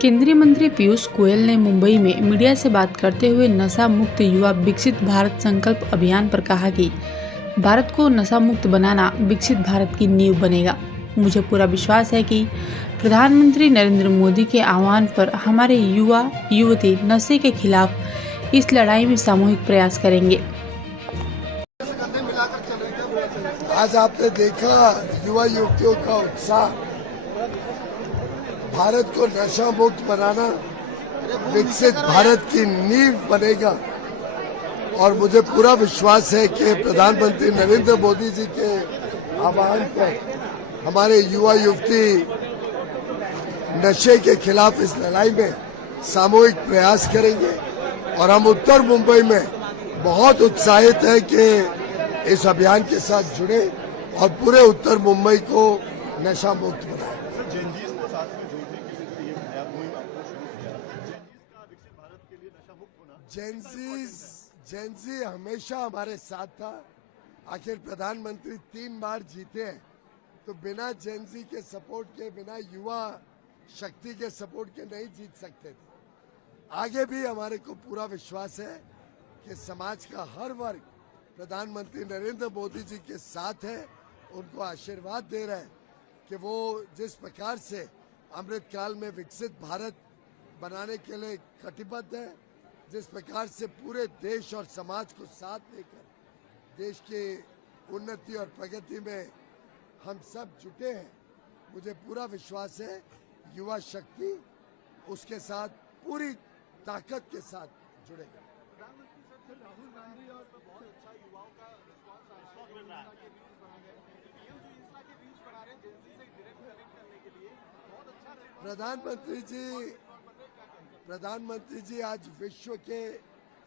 केंद्रीय मंत्री पीयूष गोयल ने मुंबई में मीडिया से बात करते हुए नशा मुक्त युवा विकसित भारत संकल्प अभियान पर कहा कि भारत को नशा मुक्त बनाना विकसित भारत की नींव बनेगा। मुझे पूरा विश्वास है कि प्रधानमंत्री नरेंद्र मोदी के आह्वान पर हमारे युवा युवती नशे के खिलाफ इस लड़ाई में सामूहिक प्रयास करेंगे। आज आपने देखा युवा युवतियों का उत्साह। भारत को नशा मुक्त बनाना विकसित भारत की नींव बनेगा और मुझे पूरा विश्वास है कि प्रधानमंत्री नरेंद्र मोदी जी के आह्वान पर हमारे युवा युवती नशे के खिलाफ इस लड़ाई में सामूहिक प्रयास करेंगे और हम उत्तर मुंबई में बहुत उत्साहित हैं कि इस अभियान के साथ जुड़े और पूरे उत्तर मुंबई को नशा मुक्त बनाएं। जेनजी हमेशा हमारे साथ था। आखिर प्रधानमंत्री 3 बार जीते हैं, तो बिना जेनजी के सपोर्ट के, बिना युवा शक्ति के सपोर्ट के नहीं जीत सकते थे। आगे भी हमारे को पूरा विश्वास है कि समाज का हर वर्ग प्रधानमंत्री नरेंद्र मोदी जी के साथ है, उनको आशीर्वाद दे रहे हैं कि वो जिस प्रकार से अमृत काल में विकसित भारत बनाने के लिए कटिबद्ध है, जिस प्रकार से पूरे देश और समाज को साथ लेकर देश की उन्नति और प्रगति में हम सब जुटे हैं, मुझे पूरा विश्वास है युवा शक्ति उसके साथ पूरी ताकत के साथ जुड़ेगा। राहुल गांधी और बहुत अच्छा युवाओं का रिस्पांस आ रहा है के रील्स बना रहे हैं, पीएम जी इंस्टा के रील्स बना रहे हैं जेंजी से डायरेक्ट कनेक्ट करने के लिए। बहुत अच्छा प्रधानमंत्री जी आज विश्व के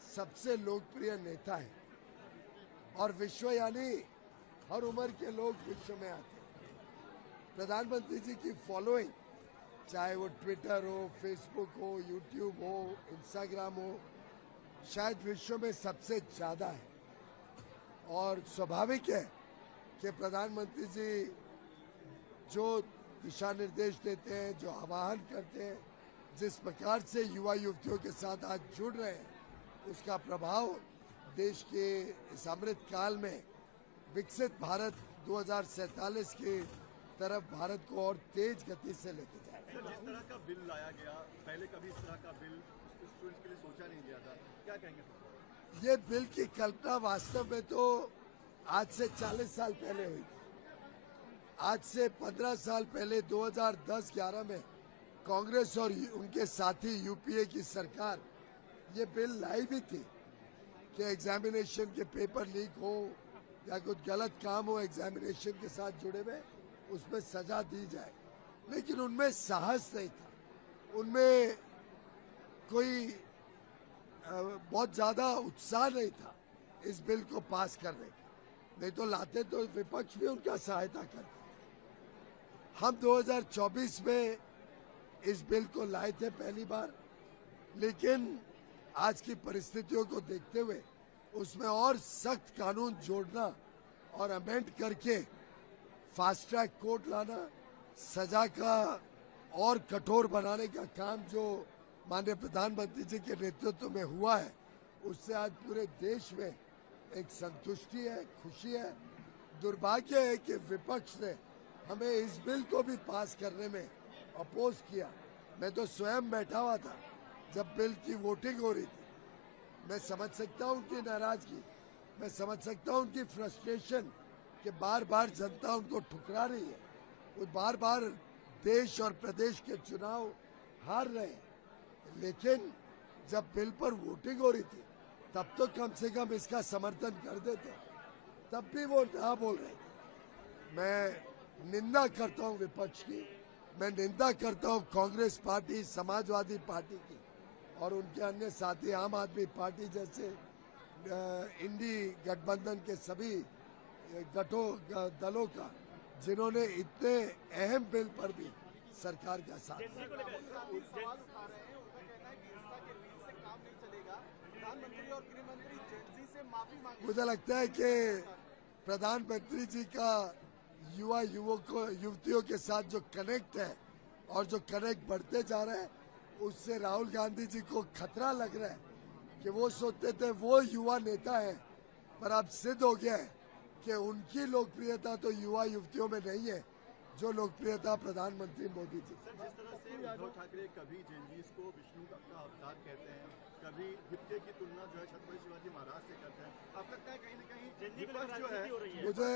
सबसे लोकप्रिय नेता हैं और विश्व यानी हर उम्र के लोग विश्व में आते हैं। प्रधानमंत्री जी की फॉलोइंग चाहे वो ट्विटर हो, फेसबुक हो, यूट्यूब हो, इंस्टाग्राम हो, शायद विश्व में सबसे ज़्यादा है और स्वाभाविक है कि प्रधानमंत्री जी जो दिशा निर्देश देते हैं, जो आह्वान करते हैं, जिस प्रकार से युवा युवतियों के साथ आज जुड़ रहे हैं, उसका प्रभाव देश के इस अमृत काल में विकसित भारत 2047 की तरफ भारत को और तेज गति से लेके जाएगा। जिस तरह का बिल लाया गया, पहले कभी इस तरह का बिल स्टूडेंट्स के लिए सोचा नहीं गया था, क्या कहेंगे? ये बिल की कल्पना वास्तव में तो आज से 40 साल पहले हुई थी। आज से 15 साल पहले 2010-11 में कांग्रेस और उनके साथी यूपीए की सरकार ये बिल लाई भी थी कि एग्जामिनेशन के पेपर लीक हो या कुछ गलत काम हो एग्जामिनेशन के साथ जुड़े हुए, उसमें सजा दी जाए, लेकिन उनमें साहस नहीं था, उनमें कोई बहुत ज़्यादा उत्साह नहीं था इस बिल को पास करने का। नहीं तो लाते तो विपक्ष भी उनका सहायता करता। हम 2024 में इस बिल को लाए थे पहली बार, लेकिन आज की परिस्थितियों को देखते हुए उसमें और सख्त कानून जोड़ना और अमेंड करके फास्ट ट्रैक कोर्ट लाना, सजा का और कठोर बनाने का काम जो माननीय प्रधानमंत्री जी के नेतृत्व में हुआ है, उससे आज पूरे देश में एक संतुष्टि है, खुशी है। दुर्भाग्य है कि विपक्ष ने हमें इस बिल को भी पास करने में अपोज किया। मैं तो स्वयं बैठा हुआ था जब बिल की वोटिंग हो रही थी। मैं समझ सकता हूँ उनकी नाराजगी, मैं समझ सकता हूँ उनकी फ्रस्ट्रेशन कि बार बार जनता उनको ठुकरा रही है, वो बार बार देश और प्रदेश के चुनाव हार रहे हैं। लेकिन जब बिल पर वोटिंग हो रही थी तब तो कम से कम इसका समर्थन कर देते, तब भी वो ना बोल रहे थे। मैं निंदा करता हूँ विपक्ष की, मैं निंदा करता हूँ कांग्रेस पार्टी, समाजवादी पार्टी की और उनके अन्य साथी आम आदमी पार्टी जैसे इंडी गठबंधन के सभी दलों का, जिन्होंने इतने अहम बिल पर भी सरकार का साथ दिया। मुझे लगता है कि प्रधानमंत्री जी का युवा युवतियों के साथ जो कनेक्ट है और जो कनेक्ट बढ़ते जा रहे हैं, उससे राहुल गांधी जी को खतरा लग रहा है कि वो सोचते थे वो युवा नेता है, पर अब सिद्ध हो गया है कि उनकी लोकप्रियता तो युवा युवतियों में नहीं है जो लोकप्रियता प्रधानमंत्री मोदी जी। सर, जिस तरह से उद्धव ठाकरे कभी जेएनजी को विष्णु का अवतार कहते हैं, कभी हिप्टे की तुलना जो है छत्रपति शिवाजी महाराज से करते हैं, आपको लगता है कहीं ना कहीं विपक्ष जो है मुझे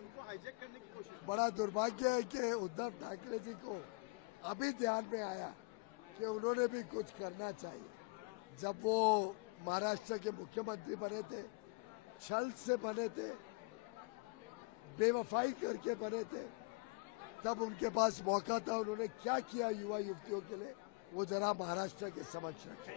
उनको हाईजैक करने की कोशिश बड़ा दुर्भाग्य है कि उद्धव ठाकरे जी को अभी ध्यान में आया कि उन्होंने भी कुछ करना चाहिए। जब वो महाराष्ट्र के मुख्यमंत्री बने थे, छल से बने थे, बेवफाई करके बने थे, तब उनके पास मौका था, उन्होंने क्या किया युवा युवतियों के लिए वो जरा महाराष्ट्र के समक्ष रखें।